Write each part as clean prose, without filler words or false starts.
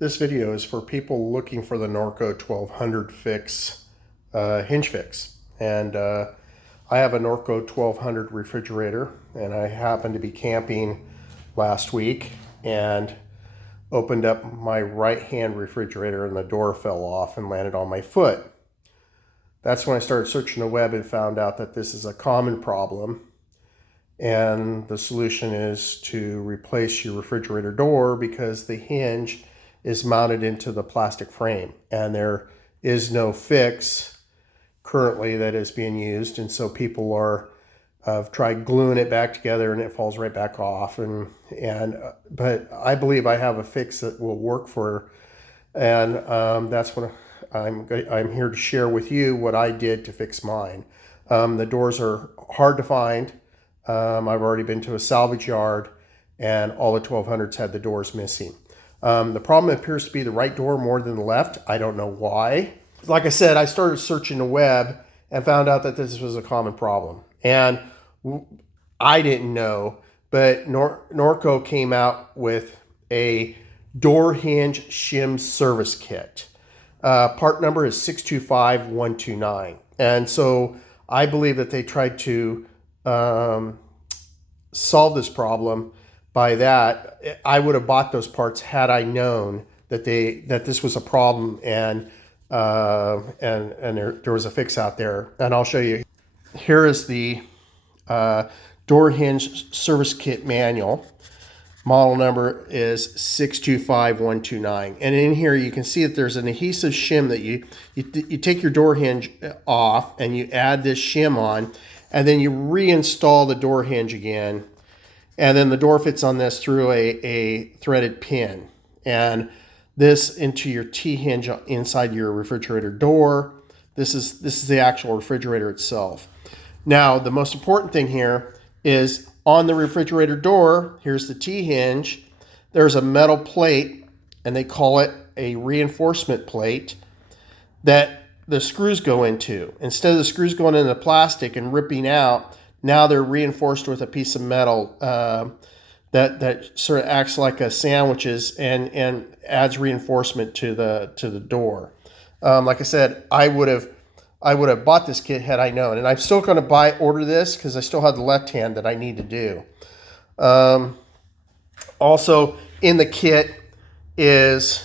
This video is for people looking for the Norcold 1200 fix, hinge fix. And I have a Norcold 1200 refrigerator, and I happened to be camping last week and opened up my right-hand refrigerator and the door fell off and landed on my foot. That's when I started searching the web and found out that this is a common problem. And the solution is to replace your refrigerator door because the hinge is mounted into the plastic frame and there is no fix currently that is being used, and so people have tried gluing it back together and it falls right back off, but I believe I have a fix that will work for, and that's what I'm here to share with you what I did to fix mine. The doors are hard to find. I've already been to a salvage yard and all the 1200s had the doors missing. The problem appears to be the right door more than the left. I don't know why. Like I said, I started searching the web and found out that this was a common problem. And I didn't know, but Norcold came out with a door hinge shim service kit. Part number is 625129. And so I believe that they tried to solve this problem by that. I would have bought those parts had I known that this was a problem and there was a fix out there. And I'll show you. Here is the door hinge service kit manual. Model number is 625129. And in here you can see that there's an adhesive shim that you take your door hinge off and you add this shim on, and then you reinstall the door hinge again. And then the door fits on this through a threaded pin. And this into your T-hinge inside your refrigerator door. This is the actual refrigerator itself. Now, the most important thing here is on the refrigerator door, here's the T-hinge. There's a metal plate, and they call it a reinforcement plate, that the screws go into. Instead of the screws going into the plastic and ripping out, now they're reinforced with a piece of metal that sort of acts like a sandwiches and adds reinforcement to the door. Like I said, I would have bought this kit had I known, and I'm still going to order this because I still have the left hand that I need to do. Also in the kit is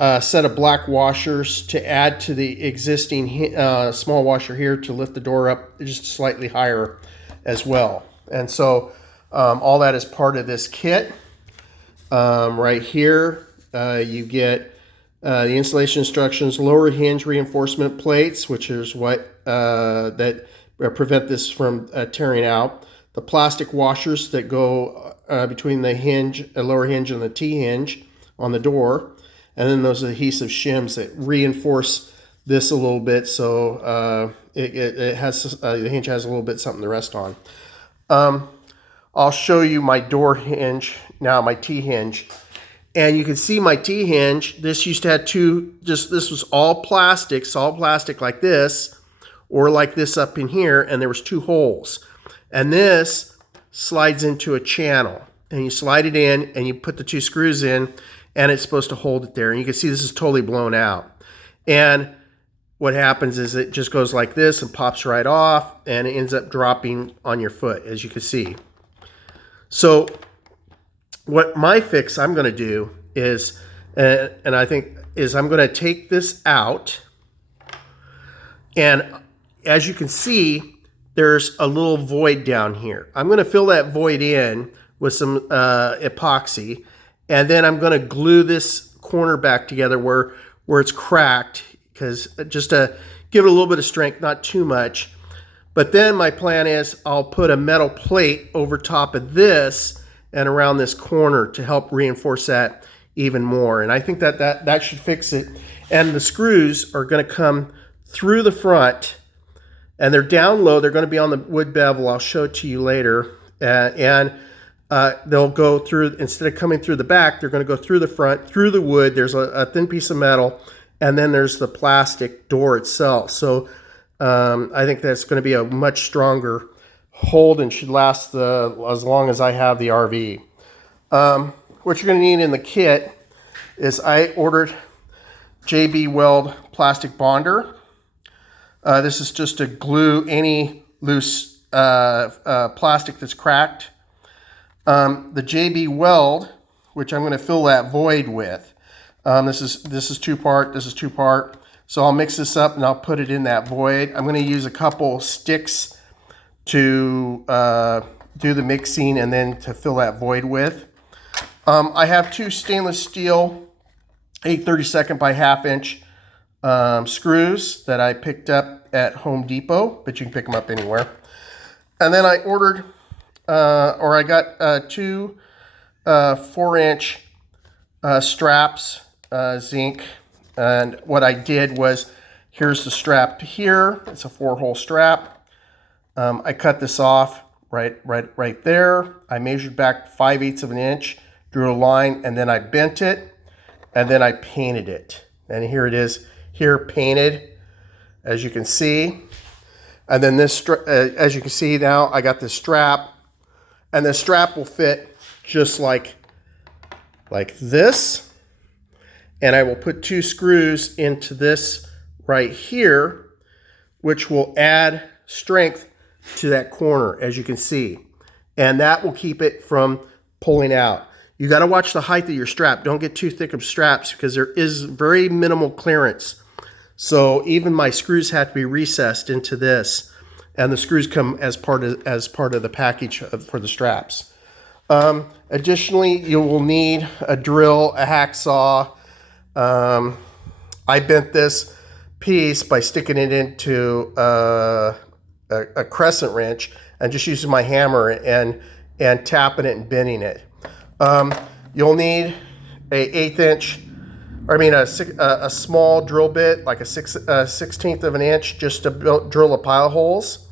a set of black washers to add to the existing small washer here to lift the door up just slightly higher as well. And so all that is part of this kit. Right here you get the installation instructions, lower hinge reinforcement plates, which is what that prevent this from tearing out. The plastic washers that go between the hinge, lower hinge, and the T-hinge on the door. And then those adhesive shims that reinforce this a little bit, so it has the hinge has a little bit something to rest on. I'll show you my door hinge now, my T-hinge, and you can see my T-hinge. This used to have this was all plastic, solid plastic like this, or like this up in here, and there was two holes. And this slides into a channel, and you slide it in, and you put the two screws in, and it's supposed to hold it there. And you can see this is totally blown out. And what happens is it just goes like this and pops right off, and it ends up dropping on your foot, as you can see. So what my fix I'm going to do is, and I think is I'm going to take this out. And as you can see, there's a little void down here. I'm going to fill that void in with some epoxy. And then I'm going to glue this corner back together where it's cracked, because just to give it a little bit of strength, not too much. But then my plan is I'll put a metal plate over top of this and around this corner to help reinforce that even more. And I think that should fix it. And the screws are going to come through the front, and they're down low. They're going to be on the wood bevel. I'll show it to you later. They'll go through, instead of coming through the back, they're going to go through the front, through the wood. There's a thin piece of metal, and then there's the plastic door itself. So I think that's going to be a much stronger hold and should last as long as I have the RV. What you're going to need in the kit is I ordered JB Weld plastic bonder. This is just to glue any loose plastic that's cracked. The JB Weld, which I'm going to fill that void with. This is two-part, this is two-part. So I'll mix this up and I'll put it in that void. I'm going to use a couple sticks to do the mixing and then to fill that void with. I have two stainless steel 8/32 by 1/2 inch screws that I picked up at Home Depot, but you can pick them up anywhere. And then I ordered, I got two 4-inch straps, zinc. And what I did was, here's the strap here. It's a 4-hole strap. I cut this off right there. I measured back 5/8 of an inch, drew a line, and then I bent it, and then I painted it. And here it is, here painted, as you can see. And then this, as you can see now, I got this strap, and the strap will fit just like this. And I will put 2 screws into this right here, which will add strength to that corner, as you can see. And that will keep it from pulling out. You got to watch the height of your strap. Don't get too thick of straps because there is very minimal clearance. So even my screws have to be recessed into this. And the screws come as part of the package for the straps. Additionally, you will need a drill, a hacksaw. I bent this piece by sticking it into a crescent wrench and just using my hammer and tapping it and bending it. You'll need a small drill bit, like a 16th of an inch, just to drill a pile of holes.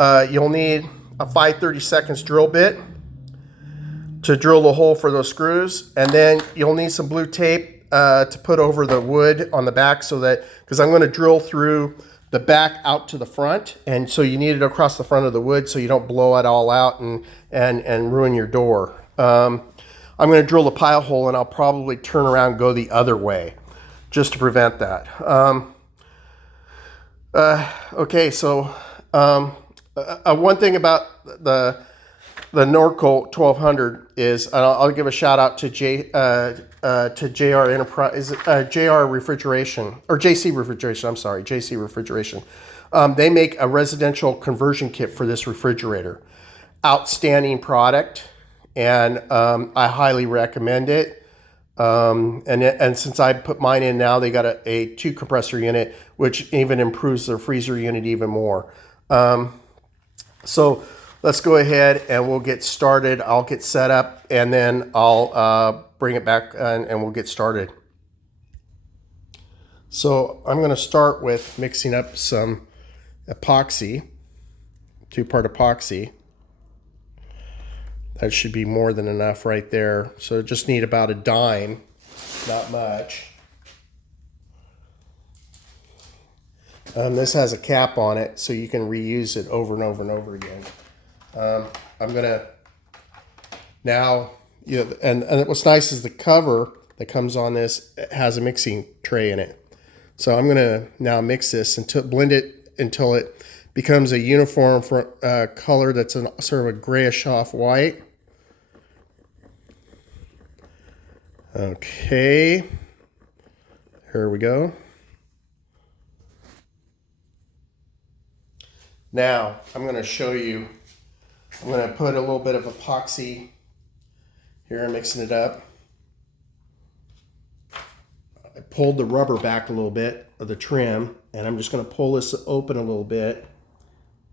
You'll need a 5/32 drill bit to drill the hole for those screws, and then you'll need some blue tape to put over the wood on the back, so that, because I'm going to drill through the back out to the front, and so you need it across the front of the wood so you don't blow it all out and ruin your door. I'm going to drill the pile hole, and I'll probably turn around and go the other way just to prevent that. Okay, so one thing about the Norcold 1200 is, and I'll give a shout out to JR Enterprise, JR Refrigeration, or JC Refrigeration. I'm sorry, JC Refrigeration. They make a residential conversion kit for this refrigerator. Outstanding product, and I highly recommend it. And since I put mine in now, they got a 2 compressor unit, which even improves their freezer unit even more. So let's go ahead and we'll get started. I'll get set up, and then I'll bring it back and we'll get started. So I'm going to start with mixing up some epoxy, 2-part epoxy. That should be more than enough right there. So just need about a dime, not much. This has a cap on it, so you can reuse it over and over and over again. I'm gonna now, and what's nice is the cover that comes on this has a mixing tray in it. So I'm gonna now mix this blend it until it becomes a uniform color that's sort of a grayish off white. Okay, here we go. Now I'm going to show you. I'm going to put a little bit of epoxy here. I'm mixing it up. I pulled the rubber back a little bit of the trim, and I'm just going to pull this open a little bit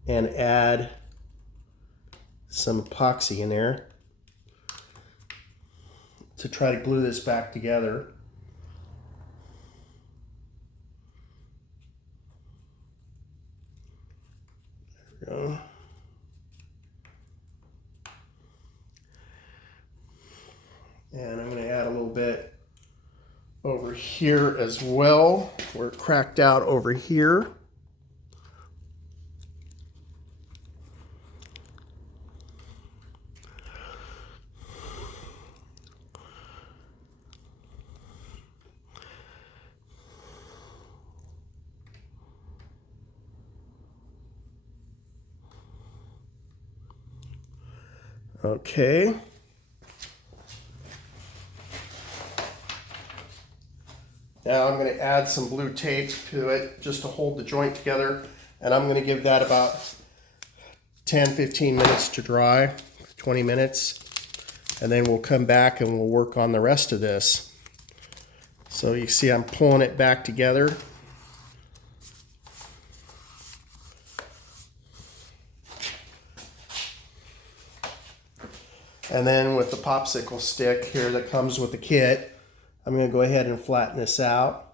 and add some epoxy in there to try to glue this back together. There we go. And I'm going to add a little bit over here as well, where it cracked out over here. Okay. Now I'm going to add some blue tape to it just to hold the joint together, and I'm going to give that about 10-15 minutes to dry, 20 minutes, and then we'll come back and we'll work on the rest of this. So you see I'm pulling it back together. And then with the popsicle stick here that comes with the kit, I'm going to go ahead and flatten this out.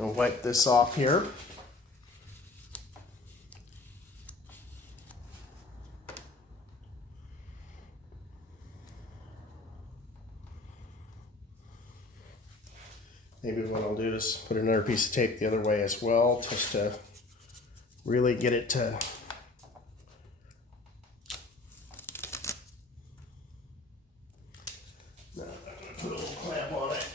I'll wipe this off here. Maybe what I'll do is put another piece of tape the other way as well, just to really get it to now I'm going to put a little clamp on it.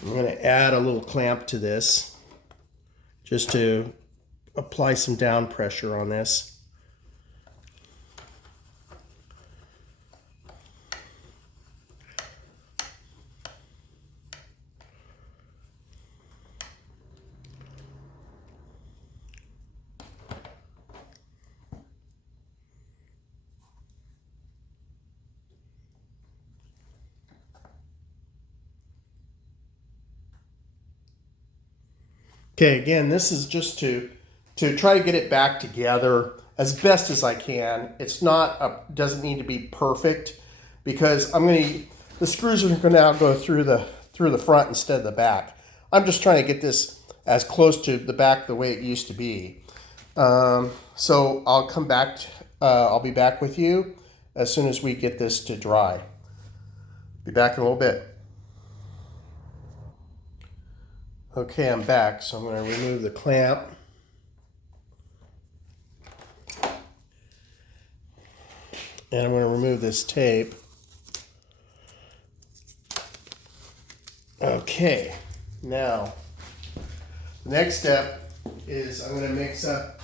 I'm going to add a little clamp to this just to apply some down pressure on this. Okay, again, this is just to try to get it back together as best as I can. It's not doesn't need to be perfect because the screws are going to now go through the front instead of the back. I'm just trying to get this as close to the back the way it used to be. So I'll come back. I'll be back with you as soon as we get this to dry. Be back in a little bit. Okay, I'm back, so I'm going to remove the clamp. And I'm going to remove this tape. Okay, now the next step is I'm going to mix up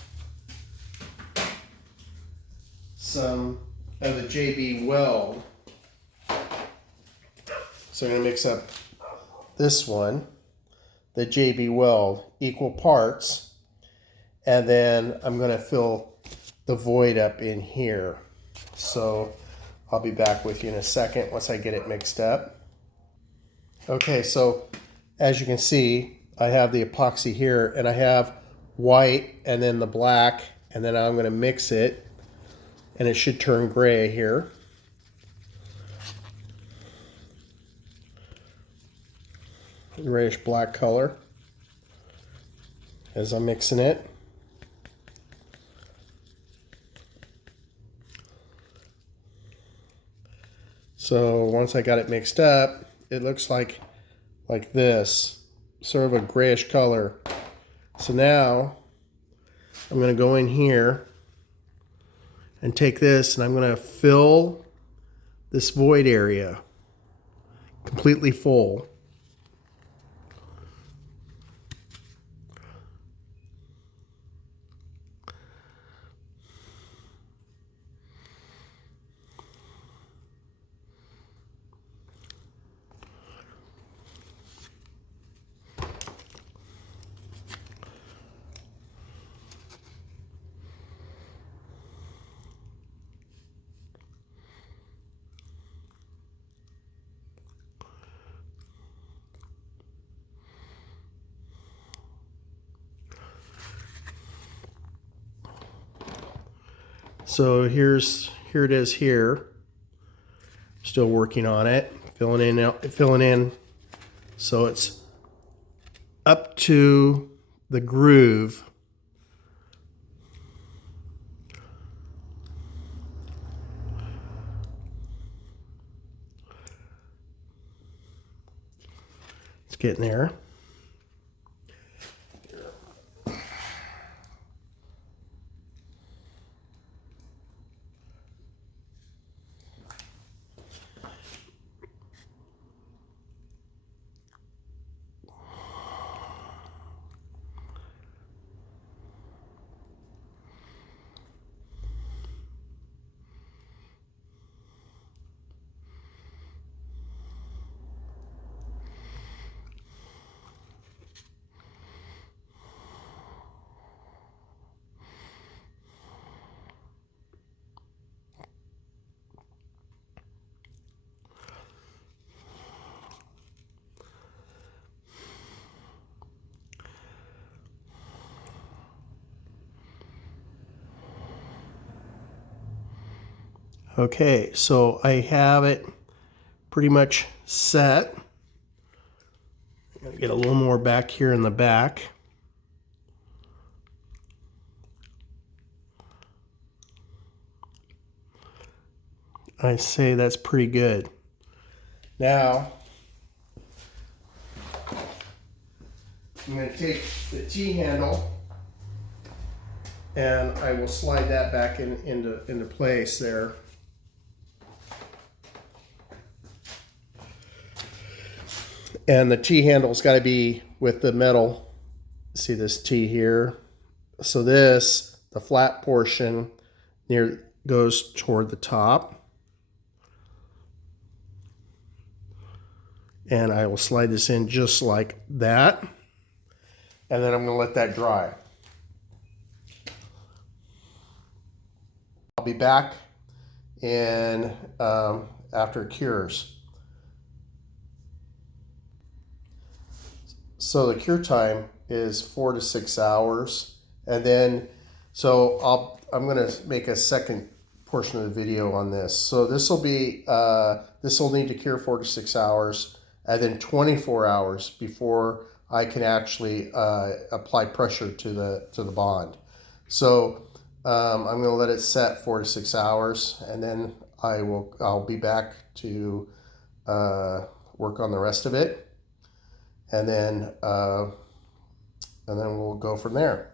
some of the JB Weld. So I'm going to mix up this one, the JB Weld, equal parts, and then I'm going to fill the void up in here. So I'll be back with you in a second once I get it mixed up. Okay, so as you can see, I have the epoxy here, and I have white and then the black, and then I'm going to mix it, and it should turn gray here. Grayish black color as I'm mixing it. So once I got it mixed up, it looks like this, sort of a grayish color. So now I'm going to go in here and take this, and I'm going to fill this void area completely full. So here it is here. Still working on it, filling in so it's up to the groove. It's getting there. Okay, so I have it pretty much set. I'm going to get a little more back here in the back. I say that's pretty good. Now, I'm going to take the T-handle and I will slide that back into place there. And the T-handle's got to be with the metal. See this T here? So this, the flat portion near goes toward the top. And I will slide this in just like that. And then I'm going to let that dry. I'll be back in after it cures. So the cure time is 4 to 6 hours, and then I'm going to make a second portion of the video on this. So this will be this will need to cure 4 to 6 hours, and then 24 hours before I can actually apply pressure to the bond. So I'm going to let it set 4 to 6 hours, and then I'll be back to work on the rest of it. And then we'll go from there.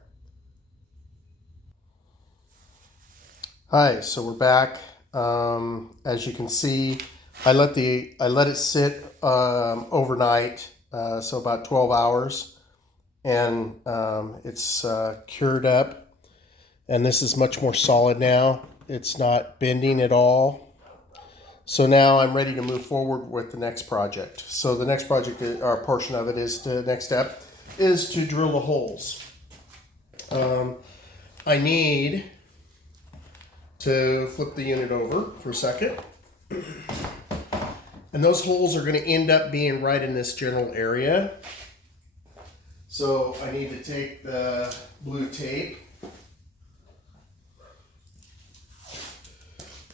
Hi, so we're back. As you can see, I let it sit overnight, so about 12 hours, and it's cured up. And this is much more solid now. It's not bending at all. So now I'm ready to move forward with the next project. So the next project, or portion of it, is the next step is to drill the holes. I need to flip the unit over for a second. And those holes are going to end up being right in this general area. So I need to take the blue tape.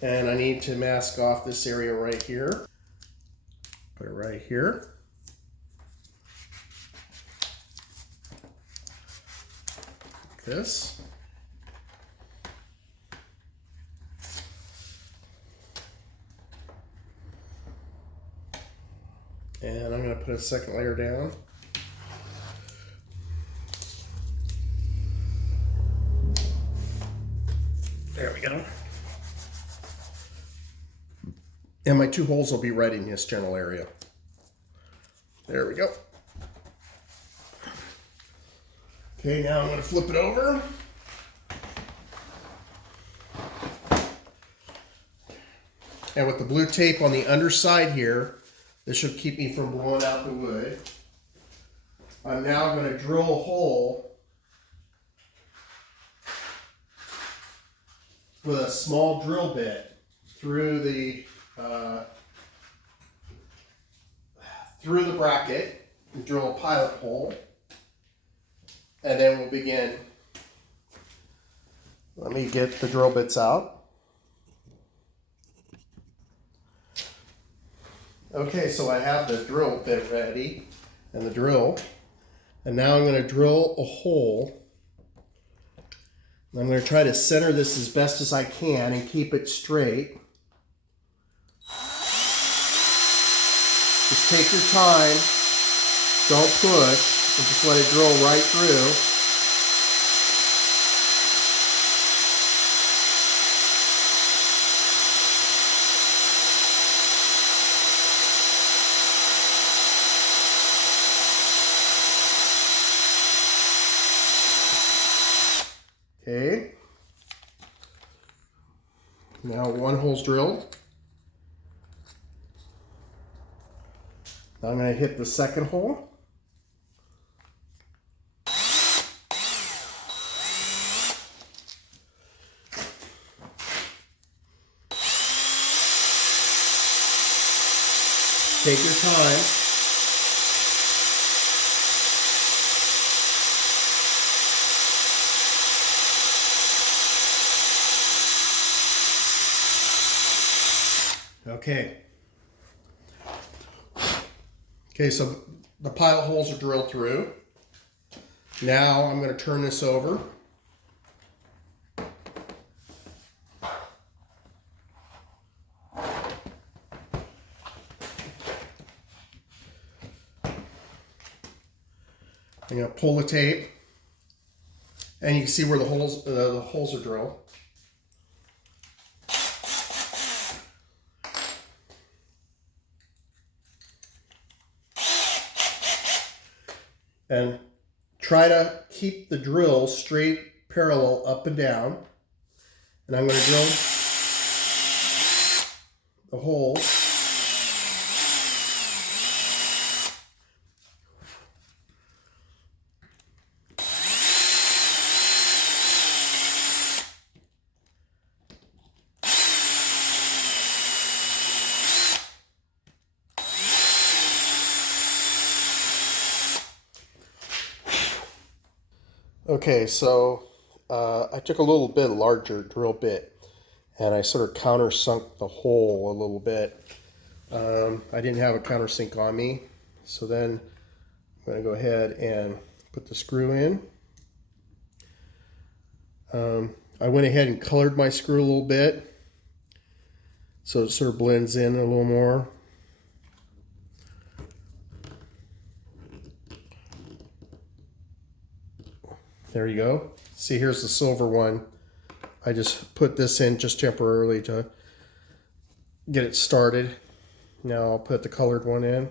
And I need to mask off this area right here. Put it right here. Like this. And I'm going to put a second layer down. There we go. And my 2 holes will be right in this general area. There we go. Okay, now I'm going to flip it over. And with the blue tape on the underside here, this should keep me from blowing out the wood. I'm now going to drill a hole with a small drill bit through the bracket and drill a pilot hole, and then we'll begin. Let me get the drill bits out. Okay, so I have the drill bit ready and the drill. And now I'm going to drill a hole. I'm going to try to center this as best as I can and keep it straight. Just take your time. Don't push. And just let it drill right through. Okay. Now one hole's drilled. Now I'm going to hit the second hole. Take your time. Okay. Okay, so the pilot holes are drilled through. Now I'm going to turn this over. I'm going to pull the tape, and you can see where the holes are drilled. And try to keep the drill straight, parallel, up and down. And I'm going to drill the hole. Okay, so I took a little bit larger drill bit and I sort of countersunk the hole a little bit. I didn't have a countersink on me, so then I'm going to go ahead and put the screw in. I went ahead and colored my screw a little bit so it sort of blends in a little more. There you go. See, here's the silver one. I just put this in just temporarily to get it started. Now I'll put the colored one in.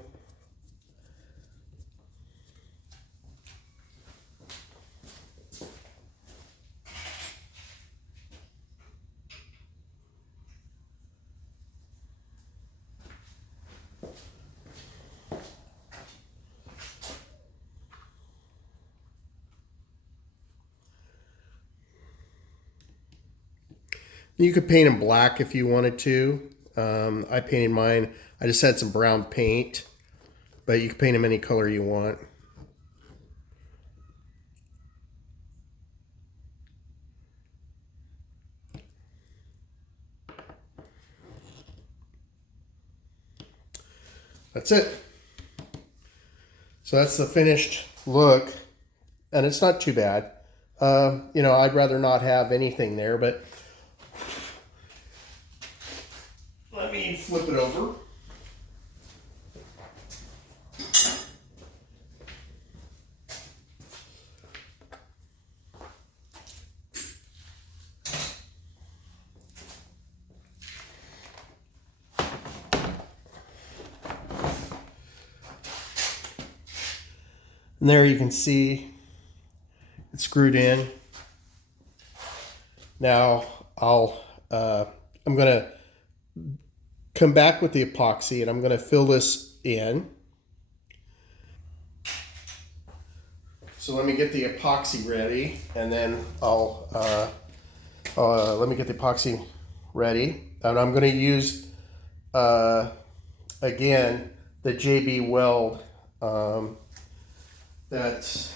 You could paint them black if you wanted to. I painted mine. I just had some brown paint, but you can paint them any color you want. That's it. So that's the finished look, and it's not too bad. You know, I'd rather not have anything there, but let me flip it over. And there you can see it's screwed in. Now I'm gonna come back with the epoxy and I'm gonna fill this in. So let me get the epoxy ready, and then let me get the epoxy ready, and I'm gonna use again the JB Weld. That's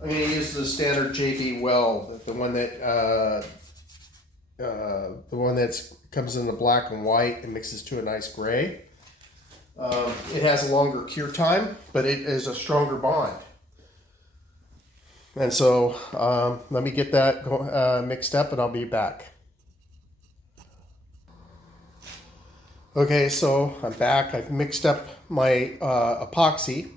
I'm going to use the standard JB Weld, the one that comes in the black and white and mixes to a nice gray. It has a longer cure time, but it is a stronger bond. And so let me get that mixed up and I'll be back. Okay, so I'm back. I've mixed up my epoxy,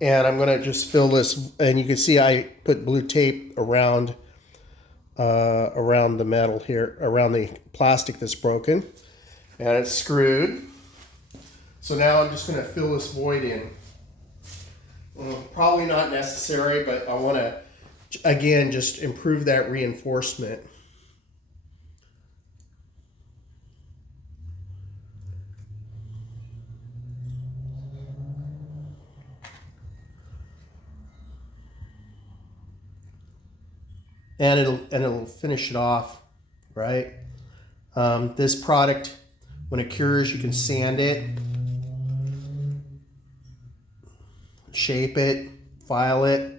and I'm gonna just fill this, and you can see I put blue tape around the metal here, around the plastic that's broken, and it's screwed. So now I'm just gonna fill this void in. Probably not necessary, but I wanna, again, just improve that reinforcement. And it'll finish it off, right? This product, when it cures, you can sand it, shape it, file it.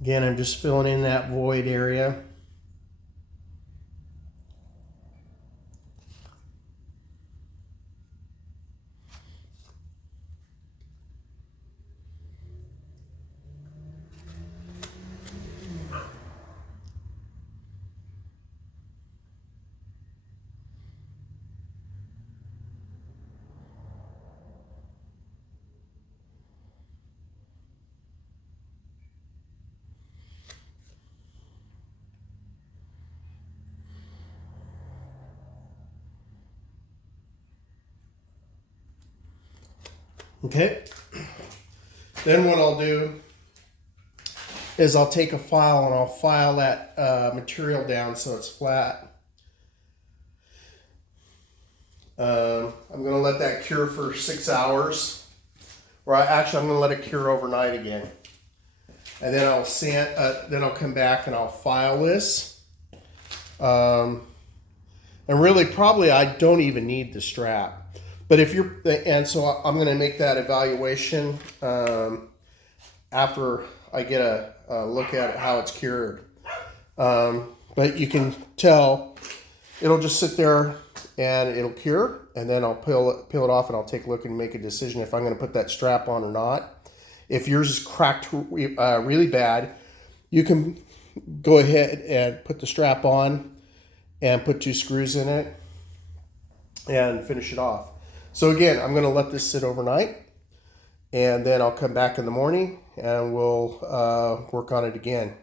Again, I'm just filling in that void area. Okay, then what I'll do is I'll take a file and I'll file that material down so it's flat. I'm going to let that cure for 6 hours, or actually I'm going to let it cure overnight again. And then I'll then I'll come back and I'll file this. And really, probably I don't even need the strap. But if you're, and so I'm going to make that evaluation after I get a look at it, how it's cured. But you can tell it'll just sit there and it'll cure, and then I'll peel it off and I'll take a look and make a decision if I'm going to put that strap on or not. If yours is cracked really bad, you can go ahead and put the strap on and put 2 screws in it and finish it off. So again, I'm going to let this sit overnight, and then I'll come back in the morning and we'll work on it again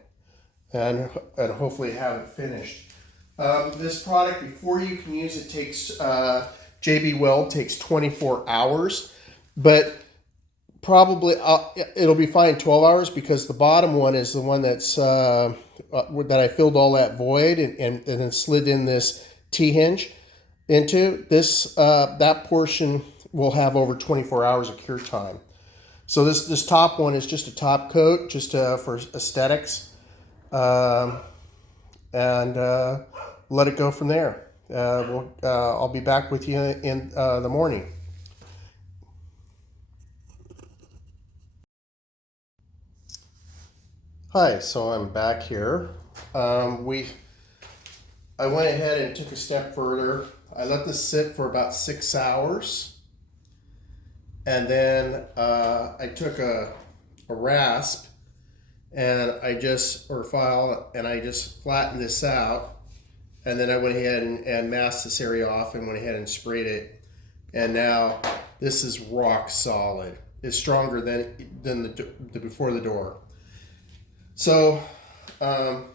and hopefully have it finished. This product, before you can use it, takes JB Weld takes 24 hours, but probably it'll be fine 12 hours because the bottom one is the one that's that I filled all that void and then slid in this T-hinge into. This that portion will have over 24 hours of cure time. So this top one is just a top coat, just for aesthetics, and let it go from there. I'll be back with you in the morning. Hi, so I'm back here. I went ahead and took a step further. I let this sit for about 6 hours, and then I took a rasp and or file, and I just flattened this out, and then I went ahead and masked this area off and went ahead and sprayed it, and now this is rock solid. It's stronger than the before the door. So I'm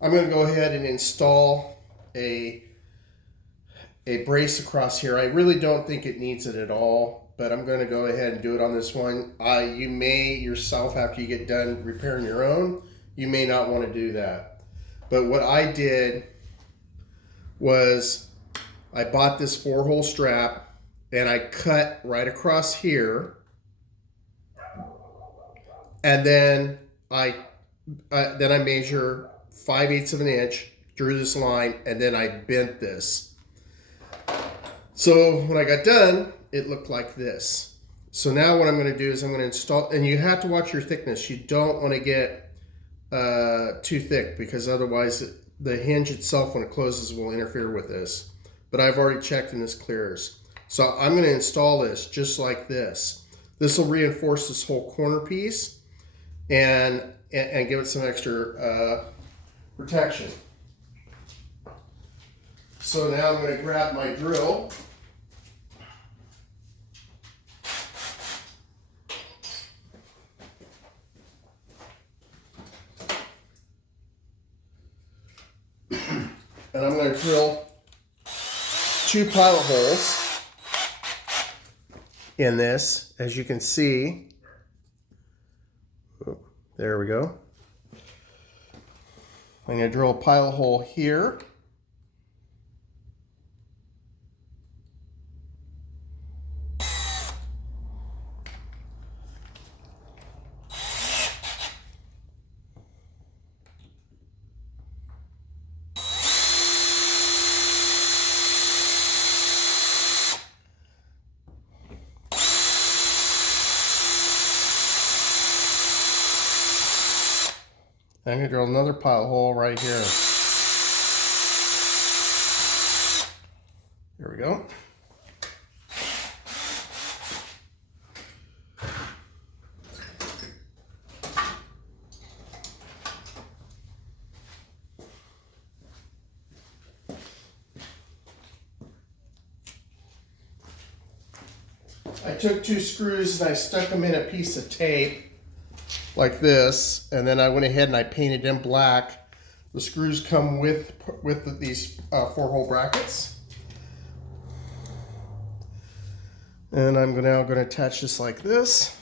going to go ahead and install a brace across here. I really don't think it needs it at all, but I'm going to go ahead and do it on this one. You may yourself, after you get done repairing your own, you may not want to do that. But what I did was I bought this 4-hole strap and I cut right across here And then I measure 5/8 of an inch, drew this line, and then I bent this. So when I got done, it looked like this. So now what I'm going to do is I'm going to install, and you have to watch your thickness. You don't want to get too thick, because otherwise the hinge itself, when it closes, will interfere with this. But I've already checked and this clears. So I'm going to install this just like this. This will reinforce this whole corner piece and give it some extra protection. So now I'm going to grab my drill. And I'm going to drill 2 pilot holes in this, as you can see. Oh, there we go. I'm going to drill a pilot hole here. I'm going to drill another pilot hole right here. There we go. I took 2 screws and I stuck them in a piece of tape like this, and then I went ahead and I painted in black. The screws come with these 4-hole brackets, and I'm now going to attach this like this.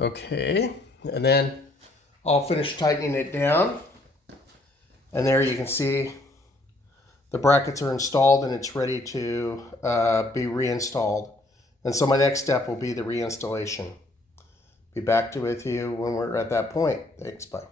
Okay, and then I'll finish tightening it down. And there you can see the brackets are installed and it's ready to be reinstalled. And so my next step will be the reinstallation. Be back with you when we're at that point. Thanks, bye.